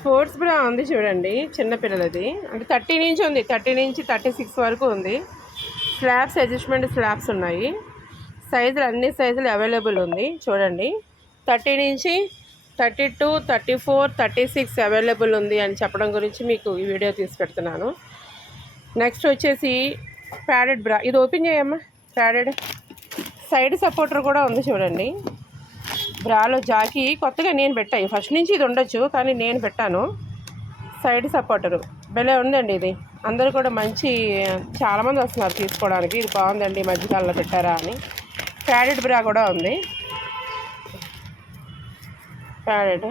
Sports బ్రా ఉంది చూడండి, చిన్నపిల్లలది. అంటే 30 నుంచి ఉంది, 30 నుంచి 36 వరకు ఉంది. స్లాబ్స్ అడ్జస్ట్మెంట్ స్లాబ్స్ ఉన్నాయి. సైజులు అన్ని సైజులు అవైలబుల్ ఉంది చూడండి. 30 నుంచి 32, 34, 36 అవైలబుల్ ఉంది అని చెప్పడం గురించి మీకు ఈ వీడియో తీసి పెడుతున్నాను. నెక్స్ట్ వచ్చేసి ప్యాడెడ్ బ్రా. ఇది ఓపెన్ చేయమ్మా. ప్యాడెడ్ సైడ్ సపోర్టర్ కూడా ఉంది చూడండి. బ్రాలో జాకీ కొత్తగా నేను పెట్టాను. ఫస్ట్ నుంచి ఇది ఉండొచ్చు, కానీ నేను పెట్టాను. సైడ్ సపోర్టరు భలే ఉందండి ఇది. అందరూ కూడా చాలామంది వస్తున్నారు తీసుకోవడానికి. ఇది బాగుందండి, మధ్యకాలంలో పెట్టారా అని. ప్యాడెడ్ బ్రా కూడా ఉంది. ప్యాడెడ్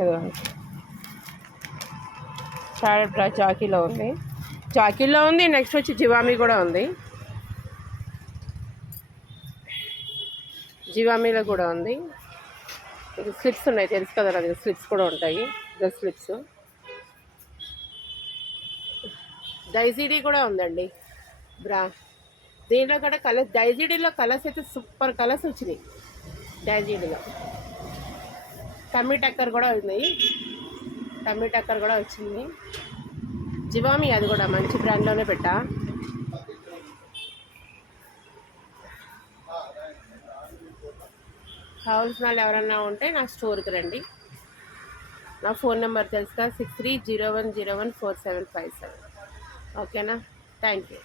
ఏదో ప్యాడెడ్ బ్రా జాకీలో ఉంది. నెక్స్ట్ వచ్చి జివామీ కూడా ఉంది. జివామీలో కూడా ఉంది. ఇది స్లిప్స్ ఉన్నాయి, తెలుసు కదా నాకు. స్లిప్స్ కూడా ఉంటాయి, డ్రెస్ స్లిప్స్. డైజీడీ కూడా ఉందండి బ్రా. దీంట్లో కూడా కలర్స్, డైజీడీలో కలర్స్ అయితే సూపర్ కలర్స్ వచ్చినాయి. డైజీడీలో టమ్మీ టక్కర్ కూడా ఉన్నాయి. టమ్మీ టక్కర్ కూడా వచ్చింది. జివామీ అది కూడా మంచి బ్రాండ్లోనే పెట్టా. కావాల్సిన వాళ్ళు ఎవరన్నా ఉంటే నా స్టోర్కి రండి. నా ఫోన్ నెంబర్ తెలుసుగా, 6301014757. ఓకేనా? Thank you.